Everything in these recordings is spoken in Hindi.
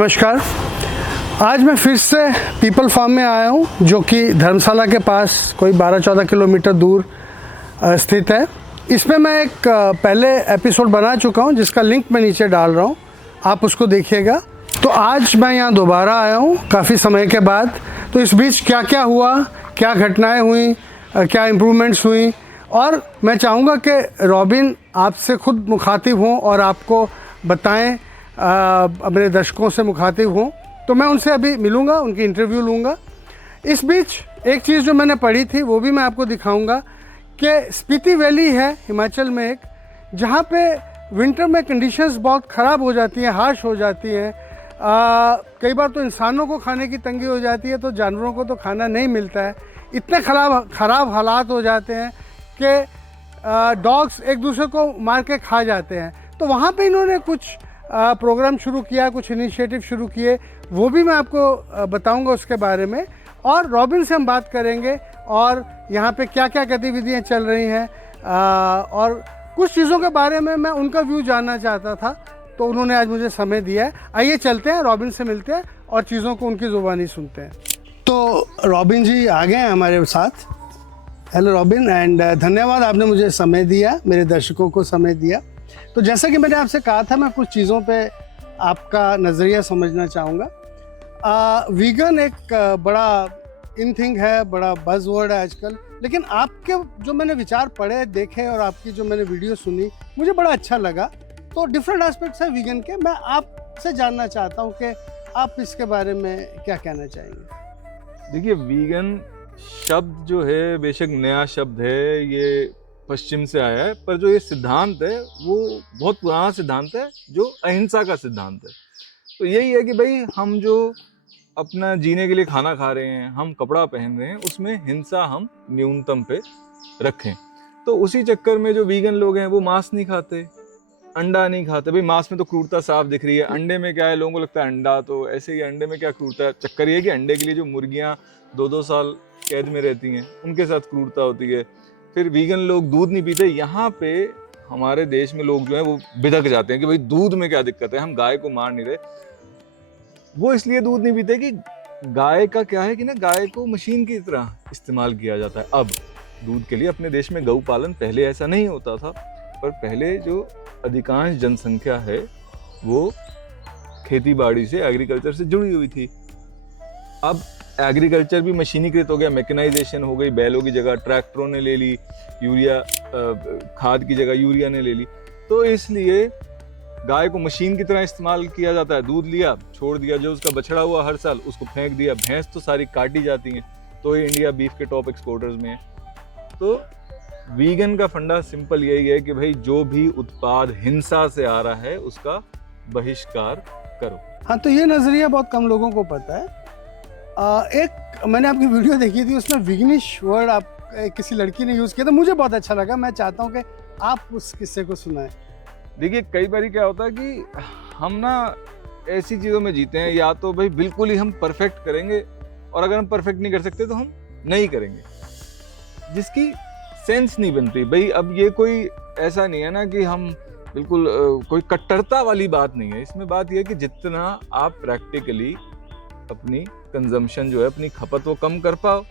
नमस्कार। आज मैं फिर से पीपल फार्म में आया हूँ जो कि धर्मशाला के पास कोई 12-14 किलोमीटर दूर स्थित है। इसमें मैं एक पहले एपिसोड बना चुका हूँ जिसका लिंक मैं नीचे डाल रहा हूँ, आप उसको देखिएगा। तो आज मैं यहाँ दोबारा आया हूँ काफ़ी समय के बाद। तो इस बीच क्या क्या हुआ, क्या घटनाएं हुई, क्या इम्प्रूवमेंट्स हुई, और मैं चाहूँगा कि रॉबिन आपसे खुद मुखातिब हों और आपको बताएं, अपने दर्शकों से मुखातिब हों। तो मैं उनसे अभी मिलूँगा, उनकी इंटरव्यू लूँगा। इस बीच एक चीज़ जो मैंने पढ़ी थी वो भी मैं आपको दिखाऊँगा कि स्पीति वैली है हिमाचल में एक, जहाँ पे विंटर में कंडीशंस बहुत ख़राब हो जाती हैं, हार्श हो जाती हैं। कई बार तो इंसानों को खाने की तंगी हो जाती है, तो जानवरों को तो खाना नहीं मिलता है। इतने ख़राब हालात हो जाते हैं कि डॉग्स एक दूसरे को मार के खा जाते हैं। तो वहाँ पे इन्होंने कुछ प्रोग्राम शुरू किया, कुछ इनिशिएटिव शुरू किए, वो भी मैं आपको बताऊंगा उसके बारे में। और रॉबिन से हम बात करेंगे और यहाँ पे क्या क्या गतिविधियाँ चल रही हैं, और कुछ चीज़ों के बारे में मैं उनका व्यू जानना चाहता था, तो उन्होंने आज मुझे समय दिया है। आइए चलते हैं, रॉबिन से मिलते हैं और चीज़ों को उनकी ज़ुबानी सुनते हैं। तो रॉबिन जी आ गए हैं हमारे साथ। हेलो रॉबिन, एंड धन्यवाद आपने मुझे समय दिया, मेरे दर्शकों को समय दिया। तो जैसा कि मैंने आपसे कहा था, मैं कुछ चीज़ों पे आपका नज़रिया समझना चाहूँगा। वीगन एक बड़ा इन थिंग है, बड़ा बज़ वर्ड है आजकल, लेकिन आपके जो मैंने विचार पढ़े, देखे और आपकी जो मैंने वीडियो सुनी, मुझे बड़ा अच्छा लगा। तो डिफरेंट एस्पेक्ट्स है वीगन के, मैं आपसे जानना चाहता हूँ कि आप इसके बारे में क्या कहना चाहेंगे। देखिए, वीगन शब्द जो है बेशक नया शब्द है, ये पश्चिम से आया है, पर जो ये सिद्धांत है वो बहुत पुराना सिद्धांत है, जो अहिंसा का सिद्धांत है। तो यही है कि भाई हम जो अपना जीने के लिए खाना खा रहे हैं, हम कपड़ा पहन रहे हैं, उसमें हिंसा हम न्यूनतम पे रखें। तो उसी चक्कर में जो वीगन लोग हैं वो मांस नहीं खाते, अंडा नहीं खाते। भाई मांस में तो क्रूरता साफ दिख रही है, अंडे में क्या है, लोगों को लगता है अंडा तो ऐसे ही, अंडे में क्या क्रूरता है। चक्कर ये है कि अंडे के लिए जो मुर्गियाँ 2-2 साल कैद में रहती हैं, उनके साथ क्रूरता होती है। फिर वीगन लोग दूध नहीं पीते। यहाँ पे हमारे देश में लोग जो है वो बिधक जाते हैं कि भाई दूध में क्या दिक्कत है, हम गाय को मार नहीं रहे। वो इसलिए दूध नहीं पीते कि गाय का क्या है कि ना, गाय को मशीन की तरह इस्तेमाल किया जाता है अब दूध के लिए। अपने देश में गौ पालन पहले ऐसा नहीं होता था, पर पहले जो अधिकांश जनसंख्या है वो खेती बाड़ी से, एग्रीकल्चर से जुड़ी हुई थी। अब एग्रीकल्चर भी मशीनीकृत हो गया, मैकेनाइजेशन हो गई, बैलों की जगह ट्रैक्टरों ने ले ली, यूरिया खाद की जगह यूरिया ने ले ली। तो इसलिए गाय को मशीन की तरह इस्तेमाल किया जाता है। दूध लिया, छोड़ दिया, जो उसका बछड़ा हुआ हर साल उसको फेंक दिया। भैंस तो सारी काटी जाती हैं, तो ये इंडिया बीफ के टॉप एक्सपोर्टर्स में है। तो वीगन का फंडा सिंपल यही है कि भाई जो भी उत्पाद हिंसा से आ रहा है उसका बहिष्कार करो। हाँ, तो ये नज़रिया बहुत कम लोगों को पता है। एक मैंने आपकी वीडियो देखी थी, उसमें विग्निश वर्ड आप किसी लड़की ने यूज़ किया था, मुझे बहुत अच्छा लगा। मैं चाहता हूँ कि आप उस किस्से को सुनाएं। देखिए, कई बार क्या होता है कि हम ना ऐसी चीज़ों में जीते हैं, या तो भाई बिल्कुल ही हम परफेक्ट करेंगे, और अगर हम परफेक्ट नहीं कर सकते तो हम नहीं करेंगे, जिसकी सेंस नहीं बनती। भाई अब ये कोई ऐसा नहीं है ना कि हम बिल्कुल कोई कट्टरता वाली बात नहीं है। इसमें बात यह है कि जितना आप प्रैक्टिकली अपनी कंजम्पशन जो है, अपनी खपत वो कम कर पाओ,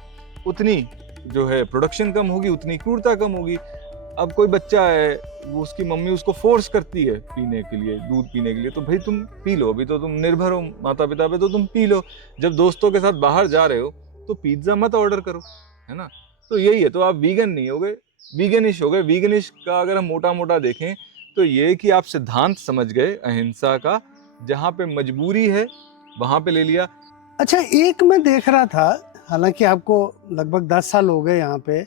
उतनी जो है प्रोडक्शन कम होगी, उतनी क्रूरता कम होगी। अब कोई बच्चा है, वो उसकी मम्मी उसको फोर्स करती है पीने के लिए, दूध पीने के लिए, तो भाई तुम पी लो, अभी तो तुम निर्भर हो माता पिता पे, तो तुम पी लो। जब दोस्तों के साथ बाहर जा रहे हो तो पिज्जा मत ऑर्डर करो, है ना। तो यही है, तो आप वीगन नहीं हो गए, वीगनिश हो गए। वीगनिश का अगर हम मोटा मोटा देखें तो ये कि आप सिद्धांत समझ गए अहिंसा का, जहाँ पे मजबूरी है वहाँ पे ले लिया। अच्छा, एक मैं देख रहा था, हालांकि आपको लगभग 10 साल हो गए यहाँ पे,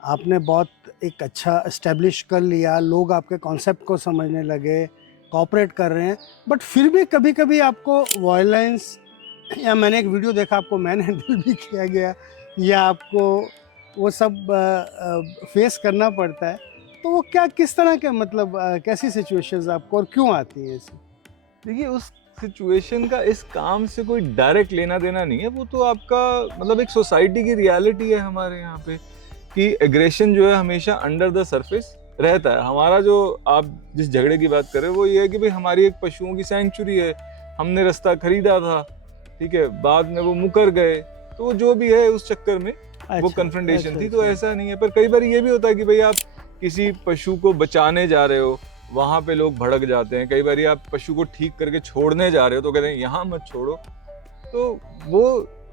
आपने बहुत एक अच्छा इस्टेब्लिश कर लिया, लोग आपके कॉन्सेप्ट को समझने लगे, कॉपरेट कर रहे हैं, बट फिर भी कभी कभी आपको वायलेंस, या मैंने एक वीडियो देखा आपको मैन हैंडल भी किया गया, या आपको वो सब फेस करना पड़ता है। तो वो क्या, किस तरह के, मतलब कैसी सिचुएशंस आपको और क्यों आती हैं ऐसी? देखिए, उस सिचुएशन का इस काम से कोई डायरेक्ट लेना देना नहीं है, वो तो आपका मतलब एक सोसाइटी की रियलिटी है हमारे यहाँ पे, कि एग्रेशन जो है हमेशा अंडर द सरफेस रहता है। हमारा जो, आप जिस झगड़े की बात कर रहे हो वो ये है कि भाई हमारी एक पशुओं की सेंचुरी है, हमने रास्ता खरीदा था, ठीक है, बाद में वो मुकर गए, तो जो भी है उस चक्कर में वो कन्फ्रंटेशन थी। तो ऐसा नहीं है, पर कई बार ये भी होता है कि भाई आप किसी पशु को बचाने जा रहे हो, वहां पे लोग भड़क जाते हैं। कई बार आप पशु को ठीक करके छोड़ने जा रहे हो तो कहते हैं यहाँ मत छोड़ो। तो वो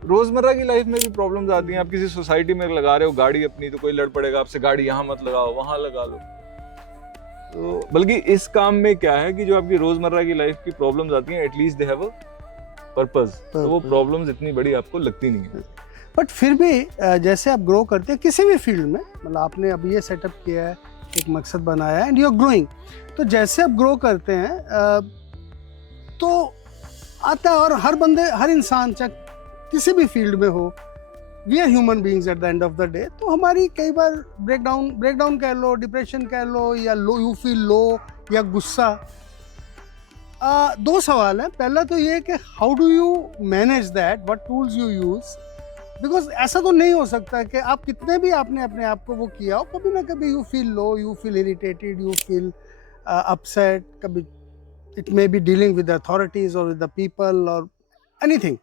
रोजमर्रा की लाइफ में भी प्रॉब्लम्स आती हैं। आप किसी सोसाइटी में लगा रहे हो गाड़ी अपनी, तो कोई लड़ पड़ेगा आपसे, गाड़ी यहाँ मत लगाओ वहां लगा लो। तो बल्कि इस काम में क्या है कि जो आपकी रोजमर्रा की लाइफ की प्रॉब्लम्स आती हैं, at least they have a purpose, तो वो प्रॉब्लम्स इतनी बड़ी आपको लगती नहीं है। बट फिर भी जैसे आप ग्रो करते हैं किसी भी फील्ड में, मतलब आपने अब ये सेटअप किया है, एक मकसद बनाया है, एंड यू आर ग्रोइंग, तो जैसे आप ग्रो करते हैं तो आता है, और हर बंदे, हर इंसान चाहे किसी भी फील्ड में हो, we are human beings at the end of the day, तो हमारी कई बार ब्रेकडाउन कह लो, डिप्रेशन कह लो, या लो, यू फील लो, या गुस्सा। दो सवाल हैं। पहला तो ये कि how do you manage that, what tools you use, because ऐसा तो नहीं हो सकता कि आप कितने भी आपने अपने आप को वो किया हो, कभी ना कभी you feel low, you feel irritated, you feel upset, कभी it may be dealing with authorities और विद द पीपल और एनीथिंग।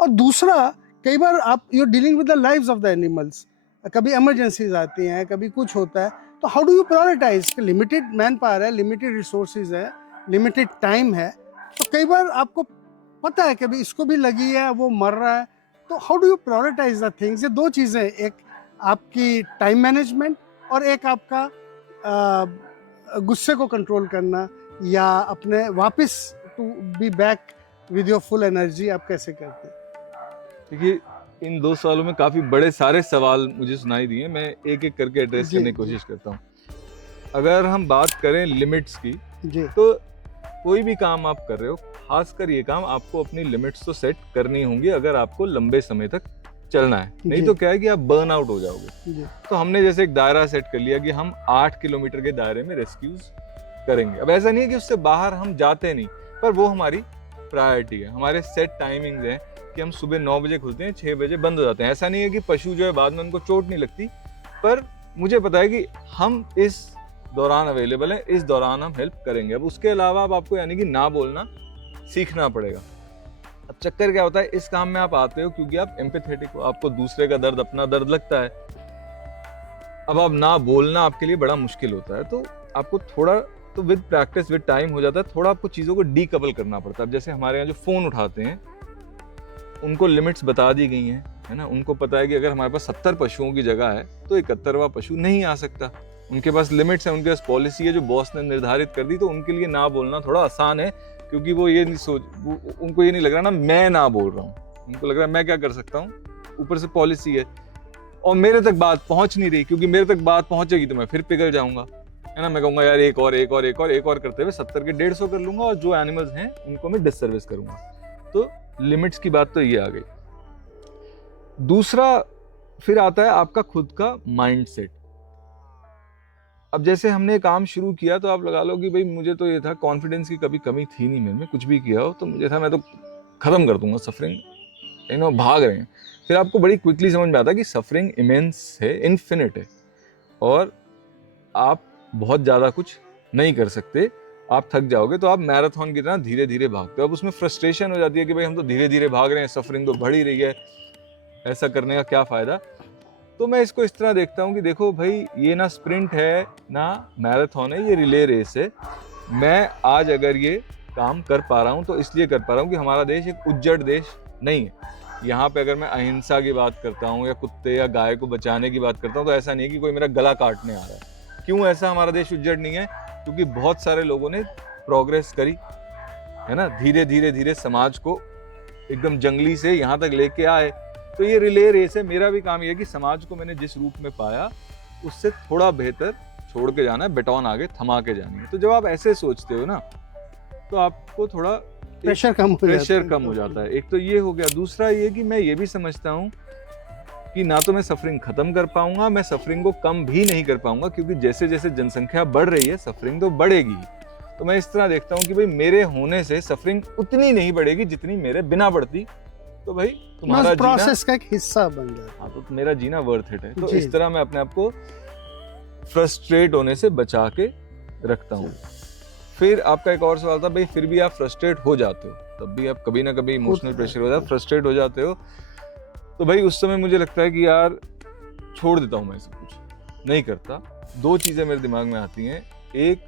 और दूसरा, कई बार आप you are dealing with the lives of the animals, कभी इमरजेंसीज आती हैं, कभी कुछ होता है, तो how do you prioritize? Limited man power है, लिमिटेड रिसोर्सेज है, लिमिटेड टाइम है, तो कई बार आपको पता है कि अभी इसको भी लगी है, वो मर रहा है, तो how do you prioritise the things? ये दो चीज़ें, एक आपकी टाइम मैनेजमेंट और एक आपका गुस्से को कंट्रोल करना, या अपने वापस to be back with your full energy, आप कैसे करते हैं? देखिए, इन 2 सालों में काफी बड़े सारे सवाल मुझे सुनाई दिए, मैं एक एक करके एड्रेस करने की कोशिश करता हूँ। अगर हम बात करें लिमिट्स की, तो कोई भी काम आप कर रहे हो, खासकर ये काम, आपको अपनी लिमिट्स तो सेट करनी होंगी अगर आपको लंबे समय तक चलना है, नहीं तो क्या है कि आप बर्न आउट हो जाओगे। तो हमने जैसे एक दायरा सेट कर लिया कि हम 8 किलोमीटर के दायरे में रेस्क्यूज करेंगे। अब ऐसा नहीं है कि उससे बाहर हम जाते नहीं, पर वो हमारी प्रायोरिटी है। हमारे सेट टाइमिंग्स हैं कि हम सुबह 9 बजे खुलते हैं, 6 बजे बंद हो जाते हैं। ऐसा नहीं है कि पशु जो है बाद में उनको चोट नहीं लगती, पर मुझे पता है कि हम इस दौरान अवेलेबल है, इस दौरान हम हेल्प करेंगे। अब उसके अलावा अब आपको यानी कि ना बोलना सीखना पड़ेगा। अब चक्कर क्या होता है, इस काम में आप आते हो क्योंकि आप एम्पैथेटिक हो, आपको दूसरे का दर्द, अपना दर्द लगता है। अब आप ना बोलना आपके लिए बड़ा मुश्किल होता है, तो आपको थोड़ा, तो विद प्रैक्टिस, विद टाइम हो जाता है, थोड़ा आपको चीज़ों को डीकपल करना पड़ता है। अब जैसे हमारे यहाँ जो फ़ोन उठाते हैं, उनको लिमिट्स बता दी गई हैं, है ना, उनको पता है कि अगर हमारे पास 70 पशुओं की जगह है तो 71वां पशु नहीं आ सकता। उनके पास लिमिट्स है, उनके पास पॉलिसी है जो बॉस ने निर्धारित कर दी, तो उनके लिए ना बोलना थोड़ा आसान है, क्योंकि वो ये नहीं उनको ये नहीं लग रहा ना मैं ना बोल रहा हूँ, उनको लग रहा है मैं क्या कर सकता हूँ, ऊपर से पॉलिसी है और मेरे तक बात पहुँच नहीं रही, क्योंकि मेरे तक बात पहुँचेगी तो मैं फिर पिघल जाऊंगा, है ना। मैं कहूँगा यार एक और करते हुए 70 के 150 कर लूंगा और जो एनिमल्स हैं उनको मैं डिससर्विस करूंगा। तो लिमिट्स की बात तो ये आ गई। दूसरा फिर आता है आपका खुद का माइंड सेट। अब जैसे हमने काम शुरू किया तो आप लगा लो कि भाई मुझे तो ये था, कॉन्फिडेंस की कभी कमी थी नहीं मेरे में, कुछ भी किया हो तो मुझे था मैं तो खत्म कर दूंगा सफरिंग, भाग रहे हैं। फिर आपको बड़ी क्विकली समझ में आता है कि सफरिंग इमेंस है, इन्फिनिट है, और आप बहुत ज़्यादा कुछ नहीं कर सकते, आप थक जाओगे। तो आप मैराथन की तरह धीरे धीरे भागते हो। अब उसमें फ्रस्ट्रेशन हो जाती है कि भाई हम तो धीरे धीरे भाग रहे हैं, सफरिंग तो बढ़ ही रही है, ऐसा करने का क्या फ़ायदा। तो मैं इसको इस तरह देखता हूँ कि देखो भाई, ये ना स्प्रिंट है ना मैराथन है, ये रिले रेस है। मैं आज अगर ये काम कर पा रहा हूँ तो इसलिए कर पा रहा हूँ कि हमारा देश एक उज्जड़ देश नहीं है। यहाँ पे अगर मैं अहिंसा की बात करता हूँ या कुत्ते या गाय को बचाने की बात करता हूँ तो ऐसा नहीं है कि कोई मेरा गला काटने आ रहा है। क्यों ऐसा हमारा देश उज्जड़ नहीं है? क्योंकि बहुत सारे लोगों ने प्रोग्रेस करी है ना, धीरे धीरे धीरे समाज को एकदम जंगली से यहाँ तक लेके आए। तो ये रिले रेस है। मेरा भी काम ये है कि समाज को मैंने जिस रूप में पाया उससे थोड़ा बेहतर छोड़ के जाना है, बेटॉन आगे थमा के जानी है। तो जब आप ऐसे सोचते हो ना तो आपको थोड़ा प्रेशर कम हो जाता है। एक तो ये हो गया। दूसरा ये कि मैं ये भी समझता हूँ कि ना तो मैं सफरिंग खत्म कर पाऊंगा, मैं सफरिंग को कम भी नहीं कर पाऊंगा, क्योंकि जैसे जैसे जनसंख्या बढ़ रही है सफरिंग तो बढ़ेगी। तो मैं इस तरह देखता हूँ कि भाई मेरे होने से सफरिंग उतनी नहीं बढ़ेगी जितनी मेरे बिना बढ़ती। तो भाई तुम्हारा प्रोसेस का एक हिस्सा बन गया। हाँ, तो मेरा जीना वर्थ इट है। तो इस तरह मैं अपने आप को फ्रस्ट्रेट होने से बचा के रखता हूँ। फिर आपका एक और सवाल था, भाई फिर भी आप फ्रस्ट्रेट हो जाते हो तब भी आप कभी ना कभी इमोशनल होता है। प्रेशर हो जाता है, फ्रस्ट्रेट हो जाते हो। तो भाई उस समय मुझे लगता है कि यार छोड़ देता हूँ मैं सब कुछ, नहीं करता। दो चीज़ें मेरे दिमाग में आती हैं। एक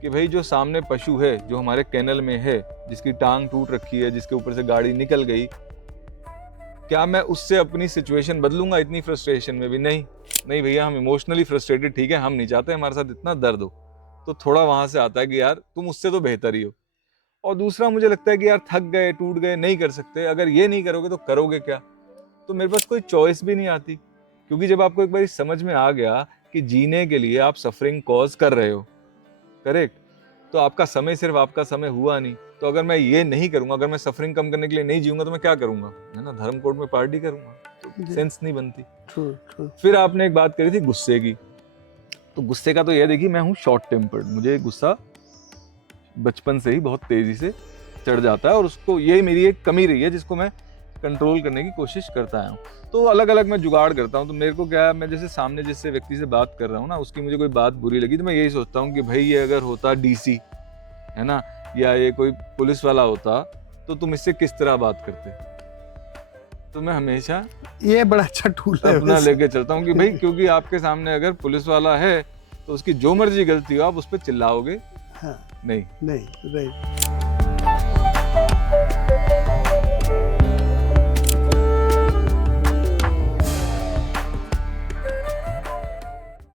कि भाई जो सामने पशु है, जो हमारे कैनल में है, जिसकी टांग टूट रखी है, जिसके ऊपर से गाड़ी निकल गई, क्या मैं उससे अपनी सिचुएशन बदलूंगा इतनी फ्रस्ट्रेशन में भी? नहीं भैया, हम इमोशनली फ्रस्ट्रेटेड, ठीक है, हम नहीं चाहते हमारे साथ इतना दर्द हो। तो थोड़ा वहां से आता है कि यार तुम उससे तो बेहतर ही हो। और दूसरा मुझे लगता है कि यार थक गए, टूट गए, नहीं कर सकते, अगर ये नहीं करोगे तो करोगे क्या? तो मेरे पास कोई चॉइस भी नहीं आती, क्योंकि जब आपको एक बार समझ में आ गया कि जीने के लिए आप सफरिंग कॉज कर रहे हो, करेक्ट, तो आपका समय सिर्फ आपका समय हुआ नहीं। तो अगर मैं ये नहीं करूंगा, अगर मैं सफरिंग कम करने के लिए नहीं जीऊंगा, तो मैं क्या करूंगा? है ना, धर्म कोर्ट में पार्टी करूंगा, तो सेंस नहीं बनती। ट्रू। फिर आपने एक बात करी थी गुस्से की, तो गुस्से का तो ये देखिए, मैं हूँ शॉर्ट टेम्पर्ड, मुझे गुस्सा बचपन से ही बहुत तेजी से चढ़ जाता है, और उसको, ये मेरी एक कमी रही है जिसको मैं कंट्रोल करने की कोशिश करता आया हूँ। तो अलग अलग मैं जुगाड़ करता हूँ। तो मेरे को क्या है, मैं जैसे सामने जिससे व्यक्ति से बात कर रहा हूँ ना, उसकी मुझे कोई बात बुरी लगी, तो मैं यही सोचता हूँ कि भाई ये अगर होता डीसी, है ना, या ये कोई पुलिस वाला होता, तो तुम इससे किस तरह बात करते? तो मैं हमेशा ये बड़ा अच्छा टूल है अपना वैसे। लेके चलता हूँ कि भाई, क्योंकि आपके सामने अगर पुलिस वाला है तो उसकी जो मर्जी गलती हो, आप उस पर चिल्लाओगे हाँ, नहीं। नहीं, राइट।